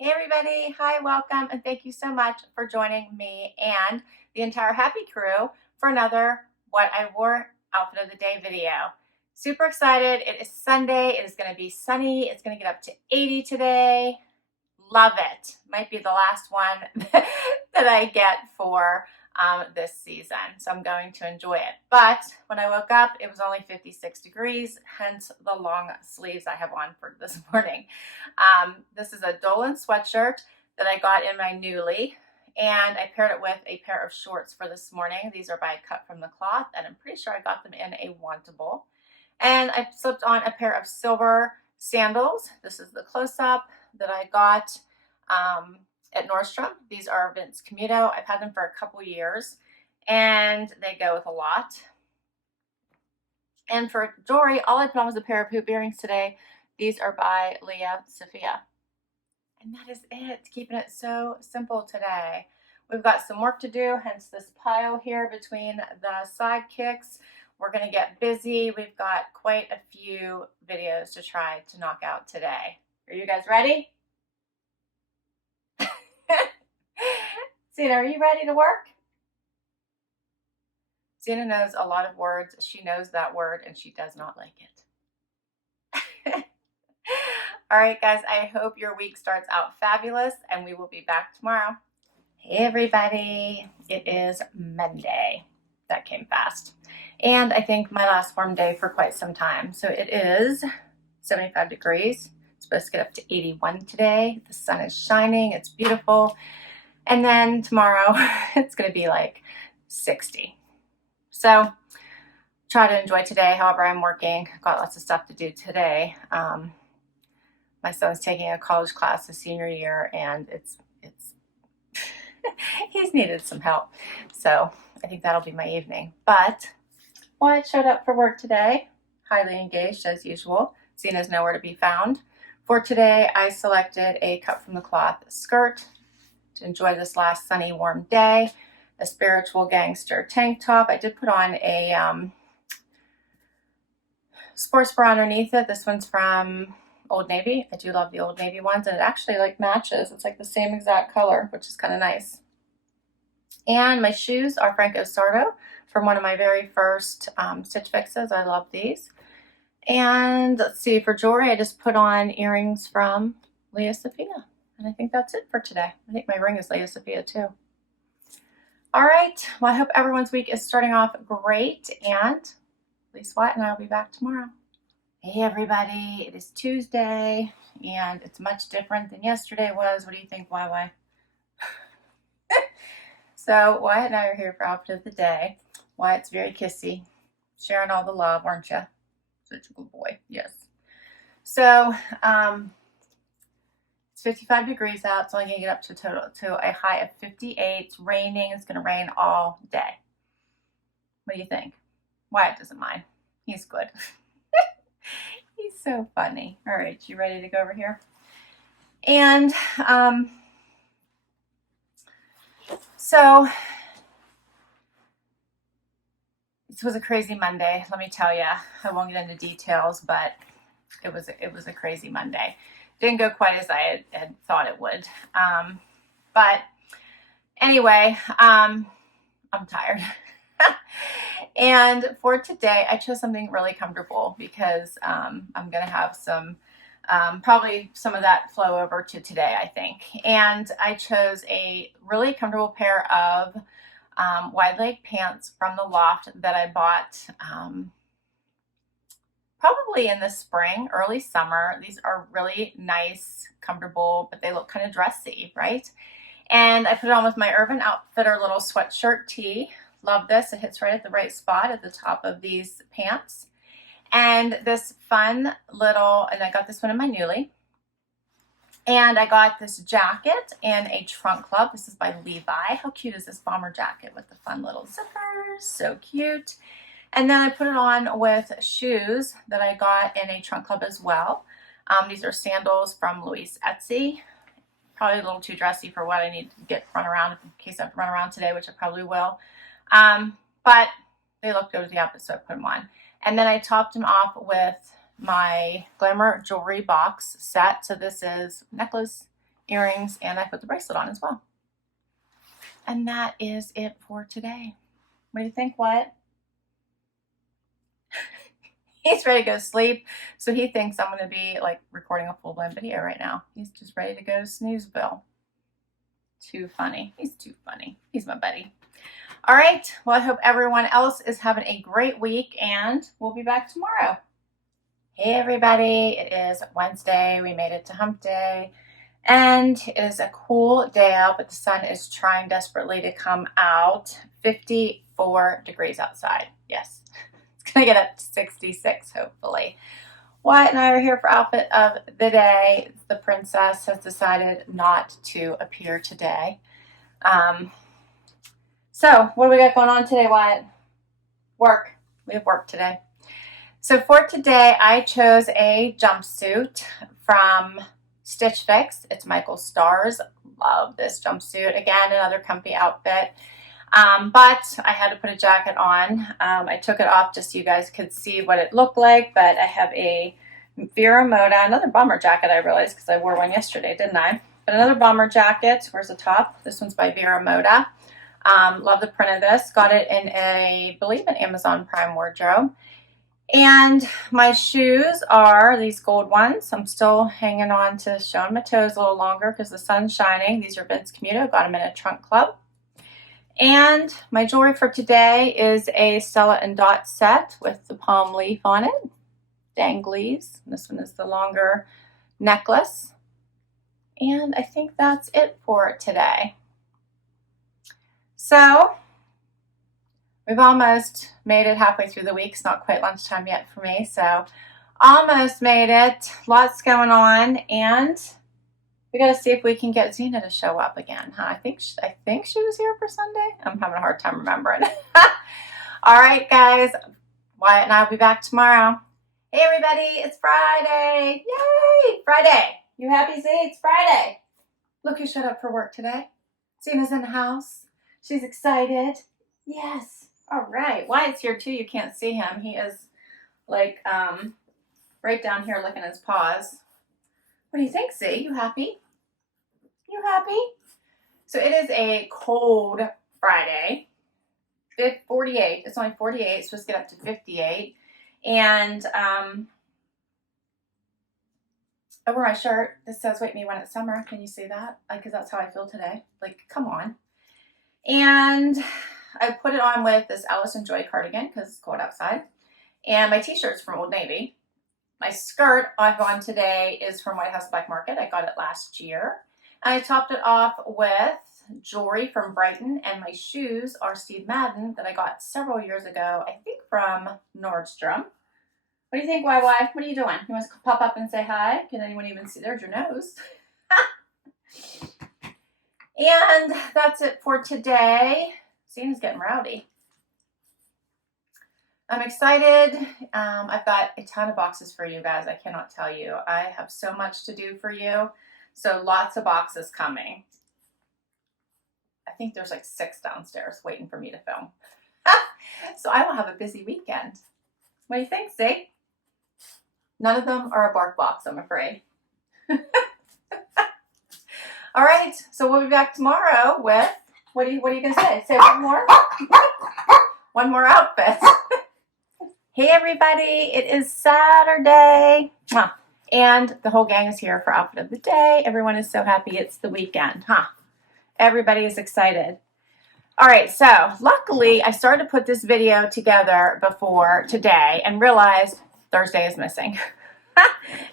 Hey everybody, hi, welcome, and thank you so much for joining me and the entire Happy crew for another What I Wore Outfit of the Day video. Super excited. It is Sunday. It is going to be sunny. It's going to get up to 80 today. Love it. Might be the last one that I get for this season, so I'm going to enjoy it. But when I woke up, it was only 56 degrees, hence the long sleeves I have on for this morning. This is a Dolan sweatshirt that I got in my Nuuly, and I paired it with a pair of shorts for this morning. These are by Cut from the Cloth, and I'm pretty sure I got them in a Wantable. And I slipped on a pair of silver sandals. This is the close-up that I got at Nordstrom. These are Vince Camuto. I've had them for a couple years, and they go with a lot. And for jewelry, all I put on was a pair of hoop earrings today. These are by Lia Sophia. And that is it. Keeping it so simple today. We've got some work to do, hence this pile here between the sidekicks. We're going to get busy. We've got quite a few videos to try to knock out today. Are you guys ready? Zena, are you ready to work? Zena knows a lot of words. She knows that word and she does not like it. All right, guys, I hope your week starts out fabulous and we will be back tomorrow. Hey, everybody. It is Monday. That came fast. And I think my last warm day for quite some time. So it is 75 degrees. It's supposed to get up to 81 today. The sun is shining. It's beautiful. And then tomorrow it's going to be like 60. So try to enjoy today. However, I'm working. Got lots of stuff to do today. My son's taking a college class his senior year, and it's he's needed some help. So I think that'll be my evening. But Wyatt showed up for work today, highly engaged as usual. Zena's nowhere to be found. For today, I selected a Cut from the Cloth skirt to enjoy this last sunny, warm day. A Spiritual Gangster tank top. I did put on a sports bra underneath it. This one's from Old Navy. I do love the Old Navy ones, and it actually like matches. It's like the same exact color, which is kind of nice. And my shoes are Franco Sarto from one of my very first Stitch Fixes. I love these. And let's see, for jewelry, I just put on earrings from Lia Sophia. And I think that's it for today. I think my ring is Lia Sophia too. All right. Well, I hope everyone's week is starting off great. And at least Wyatt and I will be back tomorrow. Hey, everybody. It is Tuesday, and it's much different than yesterday was. What do you think, YY? So Wyatt and I are here for Outfit of the Day. Wyatt's very kissy, sharing all the love, aren't you? Such a good boy. Yes. So it's 55 degrees out. It's only going to get up to a high of 58. It's raining. It's going to rain all day. What do you think? Wyatt doesn't mind. He's good. He's so funny. All right, you ready to go over here? And so this was a crazy Monday, let me tell you. I won't get into details, but it was a crazy Monday. Didn't go quite as I had thought it would. But anyway, I'm tired. And for today, I chose something really comfortable because I'm going to have some, probably some of that flow over to today, I think. And I chose a really comfortable pair of wide leg pants from the Loft that I bought probably in the spring, early summer. These are really nice, comfortable, but they look kind of dressy, right? And I put it on with my Urban Outfitter little sweatshirt tee. Love this. It hits right at the right spot at the top of these pants. And this fun little, and I got this one in my Nuuly. And I got this jacket and a trunk club. This is by Levi. How cute is this bomber jacket with the fun little zippers? So cute. And then I put it on with shoes that I got in a trunk club as well. These are sandals from Louise Etsy. Probably a little too dressy for what I need to run around in case I have to run around today, which I probably will. But they look good with the outfit, so I put them on. And then I topped them off with my Glamour Jewelry Box set. So this is necklace, earrings, and I put the bracelet on as well. And that is it for today. What do you think, Wyatt? He's ready to go to sleep, so he thinks I'm going to be like recording a full-blown video right now. He's just ready to go to snoozeville. Too funny. He's too funny. He's my buddy. All right. Well, I hope everyone else is having a great week, and we'll be back tomorrow. Hey, everybody. It is Wednesday. We made it to hump day, and it is a cool day out, but the sun is trying desperately to come out. 54 degrees outside. Yes. It's going to get up to 66, hopefully. Wyatt and I are here for outfit of the day. The princess has decided not to appear today. So what do we got going on today, Wyatt? Work. We have work today. So for today, I chose a jumpsuit from Stitch Fix. It's Michael Starr's. Love this jumpsuit. Again, another comfy outfit. But I had to put a jacket on. I took it off just so you guys could see what it looked like, but I have a Vera Moda, another bomber jacket, I realized, because I wore one yesterday, didn't I? But another bomber jacket. Where's the top? This one's by Vera Moda. Love the print of this. Got it in a, I believe, an Amazon Prime wardrobe. And my shoes are these gold ones. I'm still hanging on to showing my toes a little longer because the sun's shining. These are Vince Camuto. Got them in a trunk club. And my jewelry for today is a Stella Dot set with the palm leaf on it. Danglies. This one is the longer necklace. And I think that's it for today. So we've almost made it halfway through the week. It's not quite lunchtime yet for me. So almost made it. Lots going on. And we got to see if we can get Zena to show up again, huh? I think she was here for Sunday. I'm having a hard time remembering. All right, guys. Wyatt and I will be back tomorrow. Hey, everybody. It's Friday. Yay! Friday. You happy, Z? It's Friday. Look who showed up for work today. Zena's in the house. She's excited. Yes. All right. Wyatt's here, too. You can't see him. He is, like, right down here licking his paws. What do you think, Z? You happy? You happy? So it is a cold Friday. 48. It's only 48. It's supposed to get up to 58. And over my shirt, this says, "Wait me when it's summer." Can you see that? Because that's how I feel today. Like, come on. And I put it on with this Allison Joy cardigan because it's cold outside. And my t-shirt's from Old Navy. My skirt I have on today is from White House Black Market. I got it last year. And I topped it off with jewelry from Brighton. And my shoes are Steve Madden that I got several years ago, I think from Nordstrom. What do you think, YY? What are you doing? You want to pop up and say hi? Can anyone even see? There's your nose. And that's it for today. Zena's getting rowdy. I'm excited. I've got a ton of boxes for you guys. I cannot tell you. I have so much to do for you. So lots of boxes coming. I think there's like 6 downstairs waiting for me to film. So I will have a busy weekend. What do you think, Z? None of them are a bark box, I'm afraid. All right. So we'll be back tomorrow with, what are you going to say? Say one more? One more outfit. Hey, everybody. It is Saturday. And the whole gang is here for outfit of the day. Everyone is so happy it's the weekend, huh? Everybody is excited. All right. So luckily, I started to put this video together before today and realized Thursday is missing.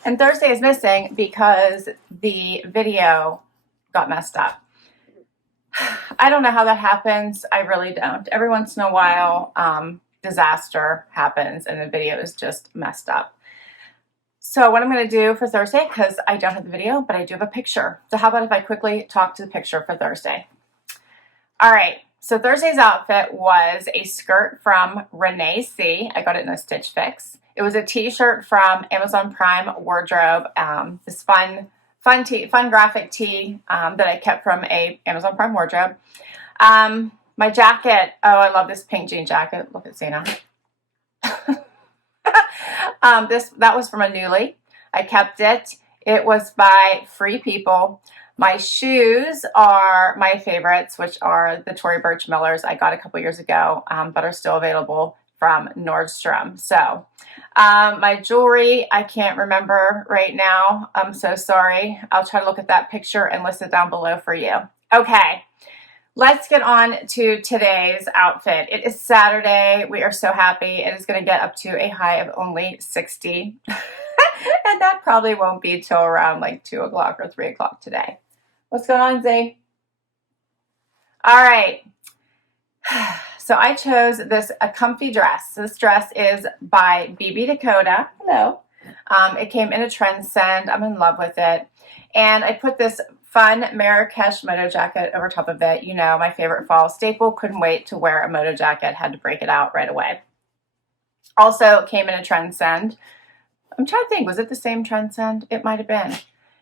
And Thursday is missing because the video got messed up. I don't know how that happens. I really don't. Every once in a while, disaster happens and the video is just messed up. So what I'm going to do for Thursday, because I don't have the video, but I do have a picture. So how about if I quickly talk to the picture for Thursday? All right. So Thursday's outfit was a skirt from Renee C. I got it in a Stitch Fix. It was a t-shirt from Amazon Prime wardrobe. This fun graphic tee that I kept from a Amazon Prime wardrobe. My jacket, oh, I love this pink jean jacket. Look at Zena. That was from a Nuuly. I kept it. It was by Free People. My shoes are my favorites, which are the Tory Burch Millers I got a couple years ago, but are still available from Nordstrom. So my jewelry, I can't remember right now. I'm so sorry. I'll try to look at that picture and list it down below for you. Okay, let's get on to today's outfit. It is Saturday. We are so happy. It is going to get up to a high of only 60. And that probably won't be till around like 2 o'clock or 3 o'clock today. What's going on, Zay? All right. So I chose a comfy dress. This dress is by BB Dakota. Hello. It came in a Trendsend. I'm in love with it. And I put this fun Marrakesh moto jacket over top of it. You know, my favorite fall staple. Couldn't wait to wear a moto jacket. Had to break it out right away. Also came in a Trendsend. I'm trying to think, was it the same Trendsend? It might have been.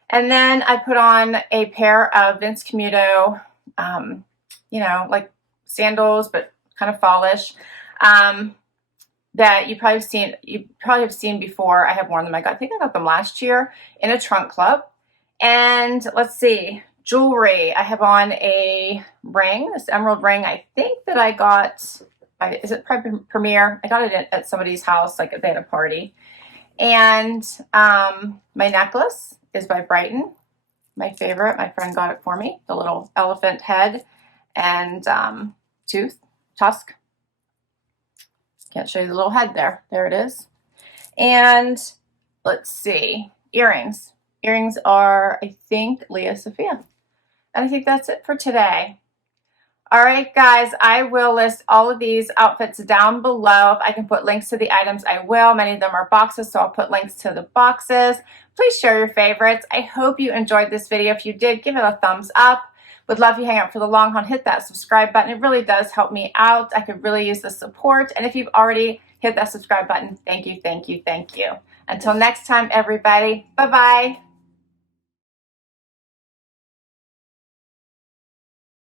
And then I put on a pair of Vince Camuto, you know, like sandals, but kind of fallish, that you probably have seen before. I have worn them. I think I got them last year in a trunk club. And let's see, jewelry. I have on a ring, this emerald ring. I think that I got, is it Premier? I got it at somebody's house, like they had a party. And my necklace is by Brighton, my favorite. My friend got it for me, the little elephant head and tusk. Can't show you the little head there. There it is. And let's see, earrings. Earrings are, I think, Lia Sophia. And I think that's it for today. All right, guys, I will list all of these outfits down below. If I can put links to the items, I will. Many of them are boxes, so I'll put links to the boxes. Please share your favorites. I hope you enjoyed this video. If you did, give it a thumbs up. Would love you hang out for the long haul. Hit that subscribe button. It really does help me out. I could really use the support. And if you've already hit that subscribe button, thank you, thank you, thank you. Until next time, everybody, bye-bye.